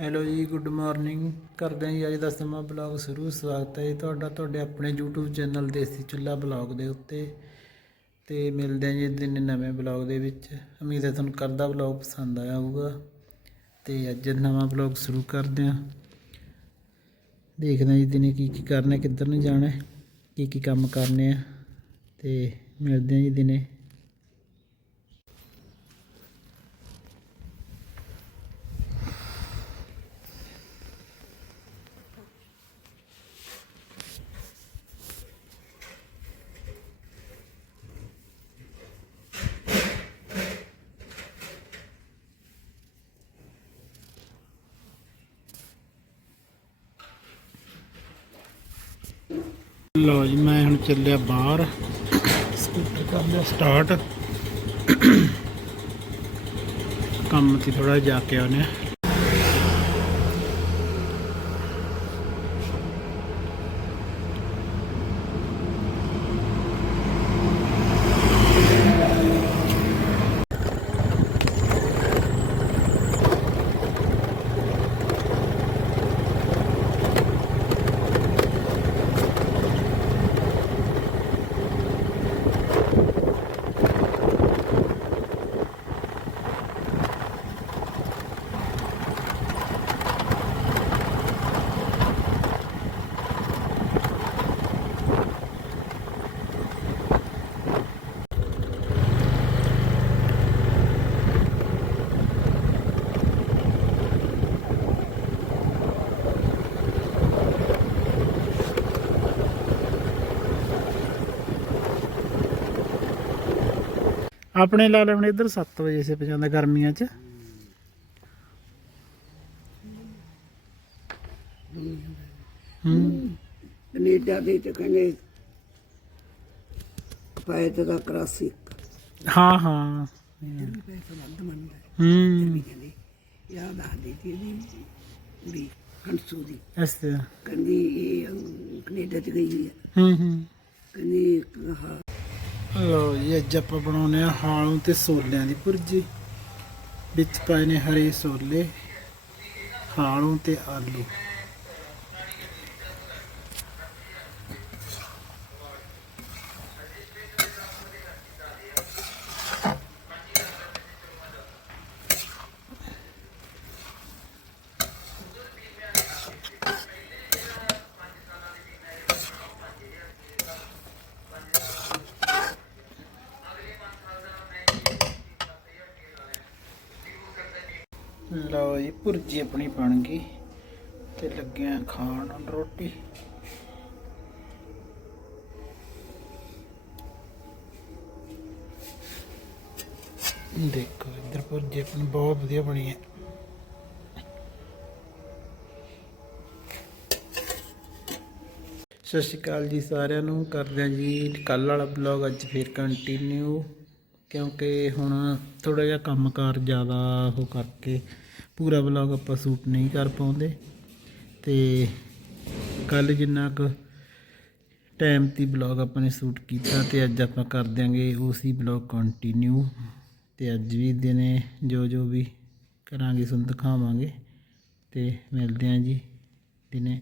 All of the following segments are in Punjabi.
ਹੈਲੋ ਜੀ ਗੁੱਡ ਮਾਰਨਿੰਗ ਕਰਦੇ ਹਾਂ ਜੀ ਅੱਜ ਦਾ ਸਮਾਂ ਬਲੌਗ ਸ਼ੁਰੂ। ਸਵਾਗਤ ਹੈ ਜੀ ਤੁਹਾਡਾ, ਤੁਹਾਡੇ ਆਪਣੇ YouTube ਚੈਨਲ ਦੇਸੀ ਚੁੱਲਾ ਬਲੌਗ ਦੇ ਉੱਤੇ। ਤੇ ਮਿਲਦੇ ਹਾਂ ਜੀ ਦਿਨ ਨਵੇਂ ਬਲੌਗ ਦੇ ਵਿੱਚ। ਉਮੀਦ ਹੈ ਤੁਹਾਨੂੰ ਕੱਲ੍ਹ ਦਾ ਬਲੌਗ ਪਸੰਦ ਆਇਆ ਹੋਊਗਾ। ਤੇ ਅੱਜ ਨਵਾਂ ਬਲੌਗ ਸ਼ੁਰੂ ਕਰਦੇ ਹਾਂ। ਦੇਖਦੇ ਹਾਂ ਜੀ ਦਿਨੇ ਕੀ ਕੀ ਕਰਨਾ, ਕਿੱਧਰ ਨੂੰ ਜਾਣਾ, ਕੀ ਕੀ ਕੰਮ ਕਰਨੇ ਆ। ਤੇ ਮਿਲਦੇ ਹਾਂ ਜੀ ਦਿਨੇ। ਲਓ ਜੀ, ਮੈਂ ਹੁਣ ਚੱਲਿਆ ਬਾਹਰ। ਸਕੂਟਰ ਕਰ ਲਿਆ ਸਟਾਰਟ ਕੰਮ ਤੇ ਥੋੜਾ ਜਾ ਕੇ ਆਉਣੇ ਆਪਣੇ ਲਾ ਲੈਣੇ ਇੱਧਰ 7 ਵਜੇ ਸੇ ਪਹੁੰਚਾਉਂਦਾ ਗਰਮੀਆਂ 'ਚ। ਹੂੰ। ਕੈਨੇਡਾ ਦੇ ਤੇ ਕਹਿੰਦੇ ਫਾਇਦਾ ਦਾ ਕਰਾਸੀ ਹਾਂ ਹਾਂ। ਹੂੰ। ਯਾਦ ਆ ਦੀ ਤੀ ਦੀ ਕੁੜੀ ਹੰਸੂ ਦੀ। ਅਸਤੇ ਕਹਿੰਦੀ ਇਹ ਕੈਨੇਡਾ ਚ ਗਈ ਹੈ। ਹੂੰ ਹੂੰ। ਕਹਿੰਦੀ ਲੋ ਜੀ, ਅੱਜ ਆਪਾਂ ਬਣਾਉਨੇ ਆ ਹਾਲੋਂ ਤੇ ਸੋਲਿਆਂ ਦੀ ਭੁਰਜੀ। ਵਿੱਚ ਪਾਏ ਨੇ ਹਰੇ ਸੋਲੇ ਹਾਲੋਂ ਤੇ ਆਲੂ। ਲਓ ਜੀ, ਭੁਰਜੀ ਆਪਣੀ ਬਣ ਗਈ ਤੇ ਲੱਗਿਆ ਖਾਣ ਰੋਟੀ। ਦੇਖੋ ਇੱਧਰ ਭੁਰਜੀ ਆਪਣੀ ਬਹੁਤ ਵਧੀਆ ਬਣੀ ਹੈ। ਸਤਿ ਸ਼੍ਰੀ ਅਕਾਲ ਜੀ ਸਾਰਿਆਂ ਨੂੰ ਕਰਦੇ ਹਾਂ ਜੀ ਕੱਲ ਵਾਲਾ ਬਲੌਗ ਅੱਜ ਫੇਰ ਕੰਟੀਨਿਊ ਕਿਉਂਕਿ ਹੁਣ ਥੋੜਾ ਜਿਹਾ ਕੰਮਕਾਰ ਜ਼ਿਆਦਾ ਉਹ ਕਰਕੇ ਪੂਰਾ ਬਲੌਗ ਆਪਾਂ ਸ਼ੂਟ ਨਹੀਂ ਕਰ ਪਾਉਂਦੇ ਤੇ ਕੱਲ ਜਿੰਨਾ ਕੁ ਟਾਈਮ ਤੇ ਬਲੌਗ ਆਪਾਂ ਨੇ ਸ਼ੂਟ ਕੀਤਾ ਤੇ ਅੱਜ ਆਪਾਂ ਕਰ ਦਿਆਂਗੇ ਉਸੇ ਬਲੌਗ ਕੰਟੀਨਿਊ ਤੇ ਅੱਜ ਵੀ ਦਿਨੇ ਜੋ ਜੋ ਵੀ ਕਰਾਂਗੇ ਤੁਹਾਨੂੰ ਦਿਖਾਵਾਂਗੇ ਤੇ ਮਿਲਦੇ ਹਾਂ ਜੀ ਦਿਨੇ।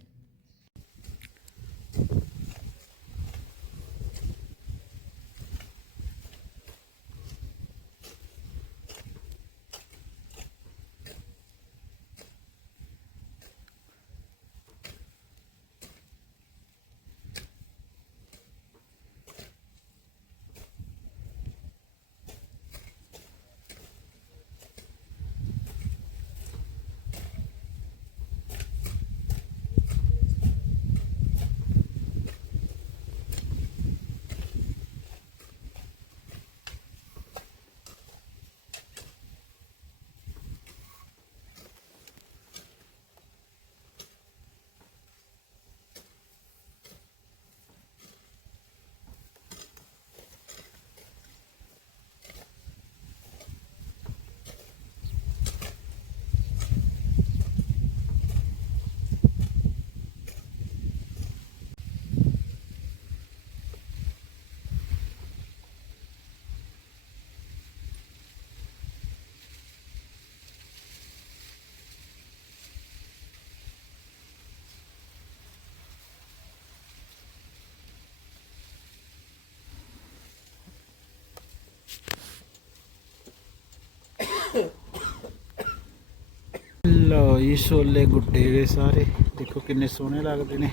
ਲਓ ਜੀ, ਛੋਲੇ ਗੁੱਡੇ ਗਏ ਸਾਰੇ। ਦੇਖੋ ਕਿੰਨੇ ਸੋਹਣੇ ਲੱਗਦੇ ਨੇ।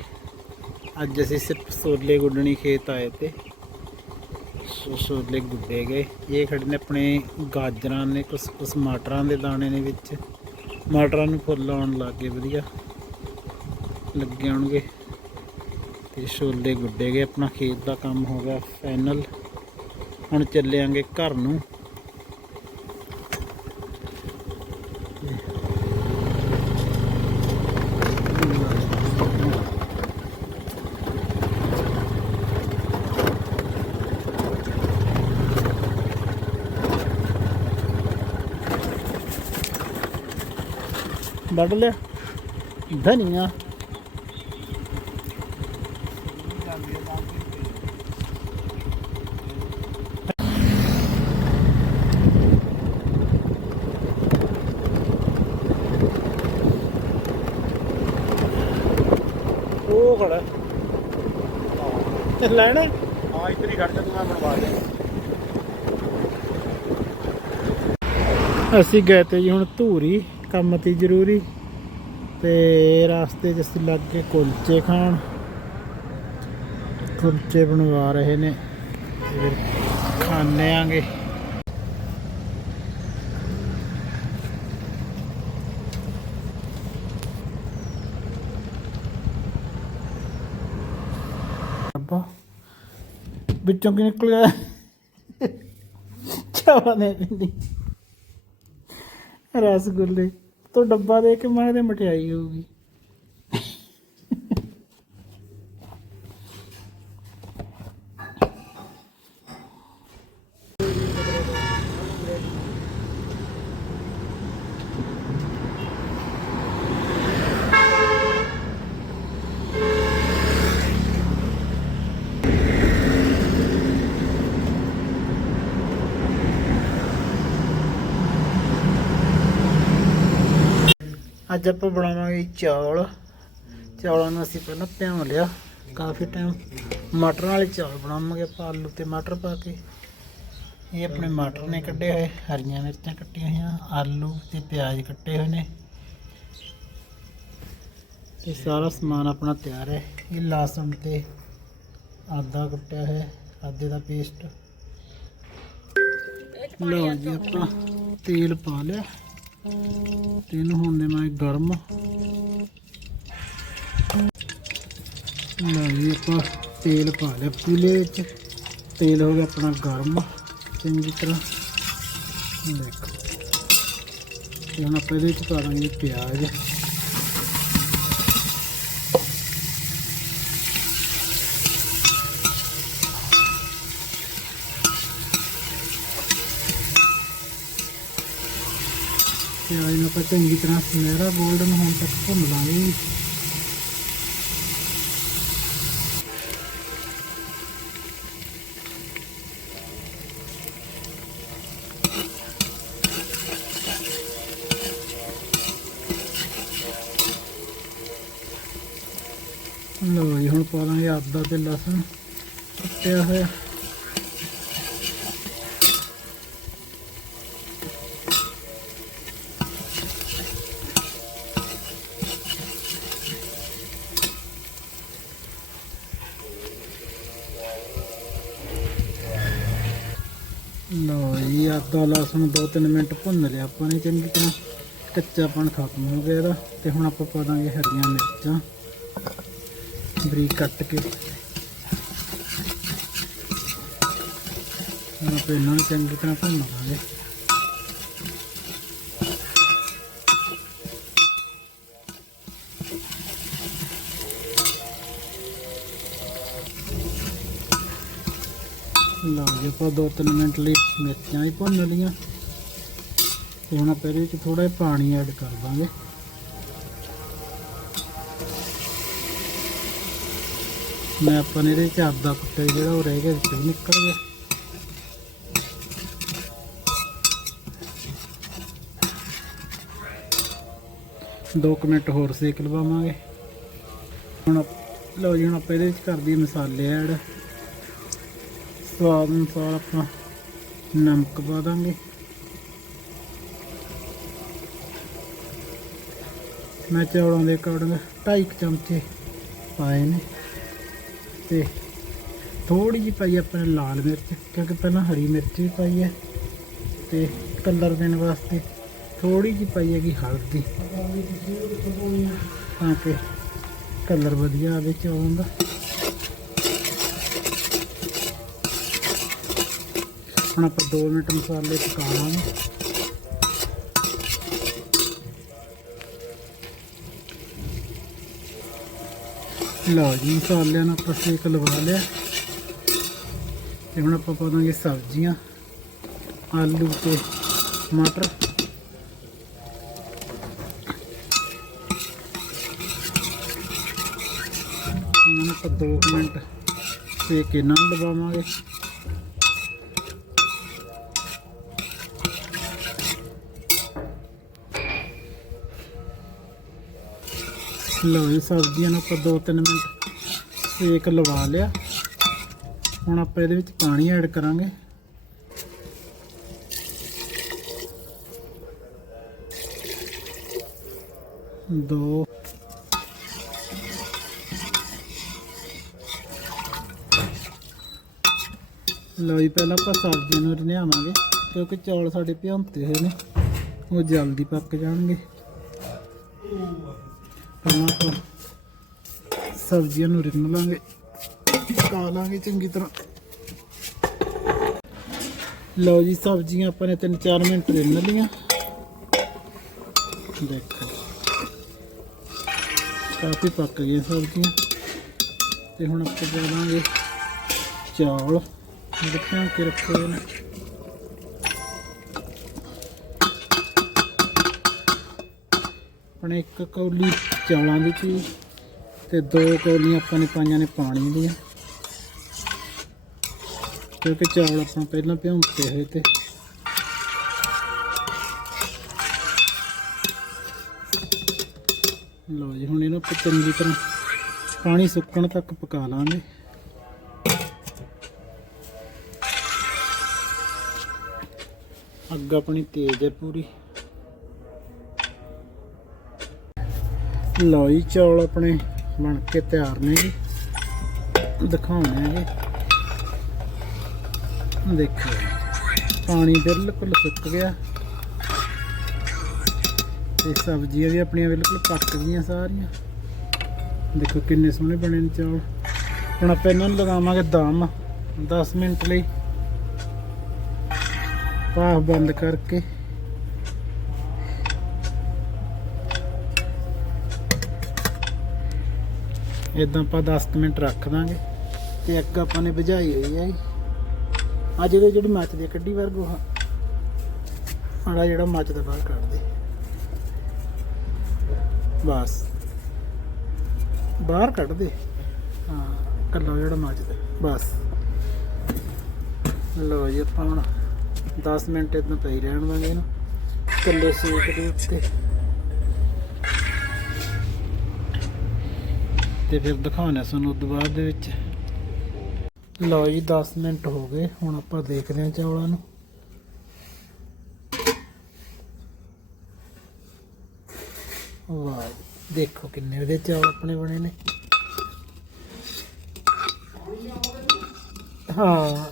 ਅੱਜ ਅਸੀਂ ਸਿਰਫ ਛੋਲੇ ਗੁੱਡਣੀ ਖੇਤ ਆਏ ਤੇ। ਸੋ ਛੋਲੇ ਗੁੱਡੇ ਗਏ। ਇਹ ਖੜੇ ਨੇ ਆਪਣੇ ਗਾਜਰਾਂ ਨੇ ਕੁਛ ਕੁਛ ਮਟਰਾਂ ਦੇ ਦਾਣੇ ਨੇ ਵਿੱਚ। ਮਟਰਾਂ ਨੂੰ ਫੁੱਲ ਆਉਣ ਲੱਗ ਗਏ, ਵਧੀਆ ਲੱਗੇ ਹੋਣਗੇ। ਤੇ ਛੋਲੇ ਗੁੱਡੇ ਗਏ। ਆਪਣਾ ਖੇਤ ਦਾ ਕੰਮ ਹੋ ਗਿਆ ਫਾਈਨਲ ਹੁਣ ਚੱਲਿਆਂਗੇ ਘਰ ਨੂੰ। ਵੱਢ ਲਿਆ। ਧਨੀਆ। ਉਹ ਖੜਾ। ਤੇ ਲੈਣਾ? ਹਾਂ ਇੱਧਰ ਹੀ ਖੜ ਜਾ ਤੂੰ ਮੈਂ ਬਣਵਾ ਦੇ ਅਸੀਂ ਗਏ ਤੇ ਜੀ ਹੁਣ ਧੂਰੀ। ਕੰਮ ਤੀ ਜ਼ਰੂਰੀ। ਤੇ ਰਾਸਤੇ 'ਚ ਅਸੀਂ ਲੱਗ ਕੇ ਕੁਲਚੇ ਖਾਣ। ਕੁਲਚੇ ਬਣਵਾ ਰਹੇ ਨੇ। ਤੇ ਫਿਰ ਖਾਣੇ ਆਂਗੇ। ਅੱਬਾ, ਵਿੱਚੋਂ ਕੀ ਨਿਕਲ ਗਿਆ? ਚਾਵਾ ਨੇ ਰਸਗੁੱਲੇ। ਤੋਂ ਡੱਬਾ ਦੇ ਕੇ ਮੈਂ ਇਹਦੇ ਮਠਿਆਈ ਹੋਊਗੀ। ਅੱਜ ਆਪਾਂ ਬਣਾਵਾਂਗੇ ਚੌਲ। ਚੌਲਾਂ ਨੂੰ ਅਸੀਂ ਪਹਿਲਾਂ ਭਿਉਂ ਲਿਆ। ਕਾਫੀ ਟਾਈਮ ਮਟਰ ਵਾਲੇ ਚੌਲ ਬਣਾਵਾਂਗੇ ਆਪਾਂ, ਆਲੂ ਤੇ ਮਟਰ ਪਾ ਕੇ। ਇਹ ਆਪਣੇ ਮਟਰ ਨੇ ਕੱਢੇ ਹੋਏ, ਹਰੀਆਂ ਮਿਰਚਾਂ ਕੱਟੀਆਂ ਹੋਈਆਂ, ਆਲੂ ਤੇ ਪਿਆਜ਼ ਕੱਟੇ ਹੋਏ ਨੇ। ਤੇ ਸਾਰਾ ਸਮਾਨ ਆਪਣਾ ਤਿਆਰ ਹੈ। ਇਹ ਲਸਣ ਤੇ ਆਦਾ ਕੱਟਿਆ ਹੈ ਆਦੇ ਦਾ ਪੇਸਟ ਲਓ ਜੀ, ਆਪਾਂ ਤੇਲ ਪਾ ਲਿਆ। ਤੇ ਇਹਨੂੰ ਹੁਣ ਦੇਵਾਂਗੇ ਗਰਮ। ਲਓ ਜੀ ਆਪਾਂ ਤੇਲ ਪਾ ਲਿਆ ਪੂਲੇ ਵਿੱਚ। ਤੇਲ ਹੋ ਗਿਆ ਆਪਣਾ ਗਰਮ। ਚੰਗੀ ਤਰ੍ਹਾਂ ਦੇਖੋ। ਹੁਣ ਆਪਾਂ ਇਹਦੇ ਵਿੱਚ ਪਾ ਦਾਂਗੇ ਪਿਆਜ਼। ਪਿਆਜ਼ ਨੂੰ ਆਪਾਂ ਚੰਗੀ ਤਰ੍ਹਾਂ ਸੁਨਹਿਰਾ 골ਡਨ ਹੋਣ ਤੱਕ ਭੁੰਨ ਲਾਂਗੇ। ਲਓ ਜੀ, ਹੁਣ ਪਾ ਲਾਂਗੇ ਆਦਾ ਤੇ ਲਸਣ। ਕੱਟਿਆ ਹੋਇਆ ਲਓ ਜੀ ਲਸਣ 2-3 ਮਿੰਟ ਭੁੰਨ ਲਿਆ ਆਪਾਂ ਨੇ ਚੰਗੀ ਤਰ੍ਹਾਂ। ਕੱਚਾਪਣ ਖਤਮ ਹੋ ਗਿਆ ਇਹਦਾ ਤੇ ਹੁਣ ਆਪਾਂ ਪਾ ਦਾਂਗੇ ਹਰੀਆਂ ਮਿਰਚਾਂ। ਬਰੀਕ ਕੱਟ ਕੇ। ਹੁਣ ਆਪਾਂ ਇਹਨਾਂ ਨੂੰ ਚੰਗੀ ਤਰ੍ਹਾਂ ਭੁੰਨ ਲਾਂਗੇ ਲਓ ਜੀ ਆਪਾਂ 2-3 ਮਿੰਟ ਲਈ ਮਿਰਚਾਂ ਵੀ ਭੁੰਨ ਲਈਆਂ। ਤੇ ਹੁਣ ਆਪਾਂ ਇਹਦੇ ਵਿੱਚ ਥੋੜਾ ਜਿਹਾ ਪਾਣੀ ਐਡ ਕਰ ਦਾਂਗੇ। ਮੈਂ ਆਪਾਂ ਨੇ ਇਹਦੇ ਵਿੱਚ ਆਦਾ ਕੁੱਟਿਆ ਜਿਹੜਾ ਉਹ ਰਹਿ ਗਿਆ, ਵਿੱਚ ਨਿਕਲ ਗਿਆ। ਦੋ ਕੁ ਮਿੰਟ ਹੋਰ ਸੇਕ ਲਵਾਵਾਂਗੇ। ਹੁਣ ਆਪ- ਲਓ ਜੀ, ਹੁਣ ਆਪਾਂ ਇਹਦੇ ਵਿੱਚ ਕਰ ਮਸਾਲੇ ਐਡ ਸਵਾਦ ਅਨੁਸਾਰ ਆਪਾਂ ਨਮਕ ਪਾ ਦਾਂਗੇ। ਮੈਂ ਚੌਲਾਂ ਦੇ ਅਕੋਰਡਿੰਗ 2.5 ਚਮਚੇ ਪਾਏ ਨੇ ਤੇ ਥੋੜੀ ਜਿਹੀ ਪਾਈ ਆਪਣੇ ਲਾਲ ਮਿਰਚ, ਕਿਉਂਕਿ ਪਹਿਲਾਂ ਹਰੀ ਮਿਰਚ ਵੀ ਪਾਈ ਹੈ ਤੇ ਕਲਰ ਦੇਣ ਵਾਸਤੇ ਥੋੜੀ ਜਿਹੀ ਪਾਈ ਹੈਗੀ ਹਲਦੀ ਤਾਂ ਕਿ ਕਲਰ ਵਧੀਆ ਆਵੇ ਚੌਲਾਂ ਦਾ। ਹੁਣ ਆਪਾਂ 2 ਮਿੰਟ ਮਸਾਲੇ ਪਕਾ ਲਾਂਗੇ ਲਓ ਜੀ, ਮਸਾਲਿਆਂ ਨੂੰ ਆਪਾਂ ਸੇਕ ਲਵਾ ਲਿਆ। ਤੇ ਹੁਣ ਆਪਾਂ ਪਾ ਦਾਂਗੇ ਸਬਜ਼ੀਆਂ, ਆਲੂ ਤੇ ਟਮਾਟਰ ਇਹਨਾਂ ਨੂੰ ਆਪਾਂ 2 ਮਿੰਟ ਸੇਕ ਕੇ ਨਾਲ ਲਵਾਵਾਂਗੇ ਲਓ ਜੀ, ਸਬਜ਼ੀਆਂ ਨੂੰ ਆਪਾਂ 2-3 ਮਿੰਟ ਸੇਕ ਲਵਾ ਲਿਆ। ਹੁਣ ਆਪਾਂ ਇਹਦੇ ਵਿੱਚ ਪਾਣੀ ਐਡ ਕਰਾਂਗੇ। ਦੋ। ਲਓ ਜੀ, ਪਹਿਲਾਂ ਆਪਾਂ ਸਬਜ਼ੀਆਂ ਨੂੰ ਰਿਝਾਵਾਂਗੇ ਕਿਉਂਕਿ ਚੌਲ ਸਾਡੇ ਭਿਉਂਤੇ ਹੋਏ ਨੇ। ਉਹ ਜਲਦੀ ਪੱਕ ਜਾਣਗੇ। ਪਹਿਲਾਂ ਆਪਾਂ ਸਬਜ਼ੀਆਂ ਨੂੰ ਰਿੰਨ ਲਾਂਗੇ, ਪਕਾ ਲਾਂਗੇ ਚੰਗੀ ਤਰ੍ਹਾਂ। ਲਓ ਜੀ, ਸਬਜ਼ੀਆਂ ਆਪਾਂ ਨੇ 3-4 ਮਿੰਟ ਰਿੰਨ ਲਈਆਂ। ਦੇਖੋ, ਕਾਫੀ ਪੱਕ ਗਈਆਂ ਸਬਜ਼ੀਆਂ। ਤੇ ਹੁਣ ਆਪਾਂ ਪਾ ਦਾਂਗੇ ਚੌਲ, ਜਿਹੜੇ ਭਿਉਂ ਕੇ ਰੱਖੇ ਹੋਏ ਨੇ। ਆਪਣੇ ਇੱਕ ਕੌਲੀ ਚੌਲਾਂ ਦੀ ਸੀ ਤੇ ਦੋ ਕੌਲੀਆਂ ਆਪਾਂ ਨੇ ਪਾਈਆਂ ਨੇ ਪਾਣੀ ਦੀਆਂ। ਕਿਉਂਕਿ ਚੌਲ ਆਪਾਂ ਪਹਿਲਾਂ ਭਿਉਂਤੇ ਹੋਏ ਤੇ। ਲਓ ਜੀ, ਹੁਣ ਇਹਨੂੰ ਆਪਾਂ ਚੰਗੀ ਤਰ੍ਹਾਂ ਪਾਣੀ ਸੁੱਕਣ ਤੱਕ ਪਕਾ ਲਾਂਗੇ। ਅੱਗ ਆਪਣੀ ਤੇਜ਼ ਹੈ ਪੂਰੀ। ਲਓ ਜੀ ਚੌਲ ਆਪਣੇ ਬਣ ਕੇ ਤਿਆਰ ਨੇ ਜੀ। ਦਿਖਾਉਣੇ ਜੀ। ਦੇਖੋ ਪਾਣੀ ਬਿਲਕੁਲ ਸੁੱਕ ਗਿਆ। ਤੇ ਸਬਜ਼ੀਆਂ ਵੀ ਆਪਣੀਆਂ ਬਿਲਕੁਲ ਪੱਕ ਗਈਆਂ ਸਾਰੀਆਂ। ਦੇਖੋ ਕਿੰਨੇ ਸੋਹਣੇ ਬਣੇ ਨੇ ਚੌਲ। ਹੁਣ ਆਪਾਂ ਇਹਨਾਂ ਨੂੰ ਲਗਾਵਾਂਗੇ ਦਮ 10 ਮਿੰਟ ਲਈ। ਭਾਫ ਬੰਦ ਕਰਕੇ। ਇਦਾਂ ਆਪਾਂ 10 ਕੁ ਮਿੰਟ ਰੱਖ ਦਾਂਗੇ ਤੇ ਅੱਗ ਆਪਾਂ ਨੇ ਬੁਝਾਈ ਹੋਈ ਹੈ ਅੱਜ ਇਹਦੇ ਜਿਹੜੀ ਮੱਚਦੀ ਹੈ ਕੱਢੀ ਵਰਗੋ ਆੜਾ ਜਿਹੜਾ ਮੱਚਦਾ ਬਾਹਰ ਕੱਢ ਦੇ। ਬਸ। ਬਾਹਰ ਕੱਢ ਦੇ। ਹਾਂ, ਕੱਲਾ ਜਿਹੜਾ ਮੱਚਦਾ ਬਸ। ਲੋ ਜੀ ਆਪਾਂ ਹੁਣ 10 ਮਿੰਟ ਇਦਾਂ ਪਈ ਰਹਿਣ ਦਾਂਗੇ ਇਹਨੂੰ। ਕੱਲੇ ਸੂਟ ਦੇ ਉੱਤੇ। ਤੇ ਫਿਰ ਦਿਖਾਉਣਾ ਸਾਨੂੰ ਉਦੋਂ ਬਾਅਦ ਦੇ ਵਿੱਚ। ਲਓ ਜੀ 10 ਮਿੰਟ ਹੋ ਗਏ, ਹੁਣ ਆਪਾਂ ਦੇਖਦੇ ਹਾਂ ਚੌਲਾਂ ਨੂੰ। ਵਾਹ ਦੇਖੋ ਕਿੰਨੇ ਉਹਦੇ ਚੌਲ ਆਪਣੇ ਬਣੇ ਨੇ। ਹਾਂ।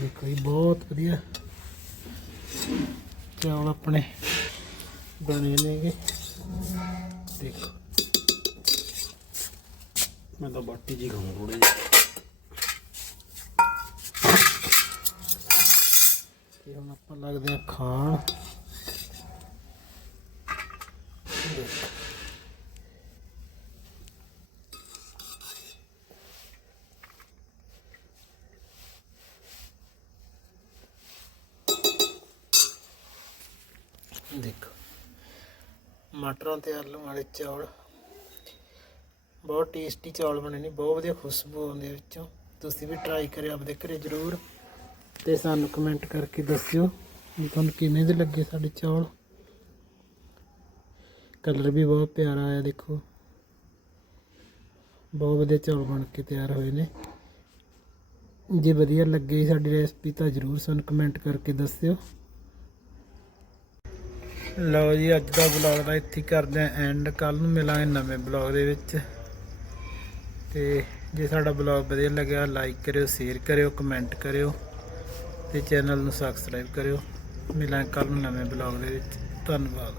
ਦੇਖੋ ਜੀ, ਬਹੁਤ ਵਧੀਆ ਚੌਲ ਆਪਣੇ ਬਣੇ ਨੇਗੇ। ਦੇਖੋ। ਮੈਂ ਤਾਂ ਬਾਟੀ ਜੀ ਖਾਉਂ ਥੋੜੀ ਜਿਹੀ। ਤੇ ਹੁਣ ਆਪਾਂ ਲੱਗਦੇ ਆ ਖਾਣ। ਦੇਖੋ। ਦੇਖੋ। ਮਟਰਾਂ ਤੇ ਆਲੂ ਵਾਲੇ ਚੌਲ। ਬਹੁਤ ਟੇਸਟੀ ਚੌਲ ਬਣੇ ਨੇ, ਬਹੁਤ ਵਧੀਆ ਖੁਸ਼ਬੂ ਆਉਂਦੀ ਵਿੱਚੋਂ। ਤੁਸੀਂ ਵੀ ਟਰਾਈ ਕਰਿਓ ਆਪਦੇ ਘਰੇ ਜ਼ਰੂਰ। ਤੇ ਸਾਨੂੰ ਕਮੈਂਟ ਕਰਕੇ ਦੱਸਿਓ ਵੀ ਤੁਹਾਨੂੰ ਕਿਵੇਂ ਦੇ ਲੱਗੇ ਸਾਡੇ ਚੌਲ। ਕਲਰ ਵੀ ਬਹੁਤ ਪਿਆਰਾ ਆਇਆ, ਦੇਖੋ। ਬਹੁਤ ਵਧੀਆ ਚੌਲ ਬਣ ਕੇ ਤਿਆਰ ਹੋਏ ਨੇ। ਜੇ ਵਧੀਆ ਲੱਗੇ ਸਾਡੀ ਰੈਸਪੀ ਤਾਂ ਜ਼ਰੂਰ ਸਾਨੂੰ ਕਮੈਂਟ ਕਰਕੇ ਦੱਸਿਓ। ਲਓ ਜੀ, ਅੱਜ ਦਾ ਬਲੌਗ ਦਾ ਇੱਥੇ ਹੀ ਕਰਦੇ ਆਂ ਐਂਡ ਕੱਲ ਨੂੰ ਮਿਲਾਂਗੇ ਨਵੇਂ ਬਲੌਗ ਦੇ ਵਿੱਚ। ਤੇ ਜੇ ਸਾਡਾ ਬਲੌਗ ਵਧੀਆ ਲੱਗਿਆ ਲਾਈਕ ਕਰਿਓ ਸ਼ੇਅਰ ਕਰਿਓ ਕਮੈਂਟ ਕਰਿਓ ਤੇ ਚੈਨਲ ਨੂੰ ਸਬਸਕ੍ਰਾਈਬ ਕਰਿਓ। ਮਿਲਾਂਗੇ ਕੱਲ ਨੂੰ ਨਵੇਂ ਬਲੌਗ ਦੇ ਵਿੱਚ। ਧੰਨਵਾਦ।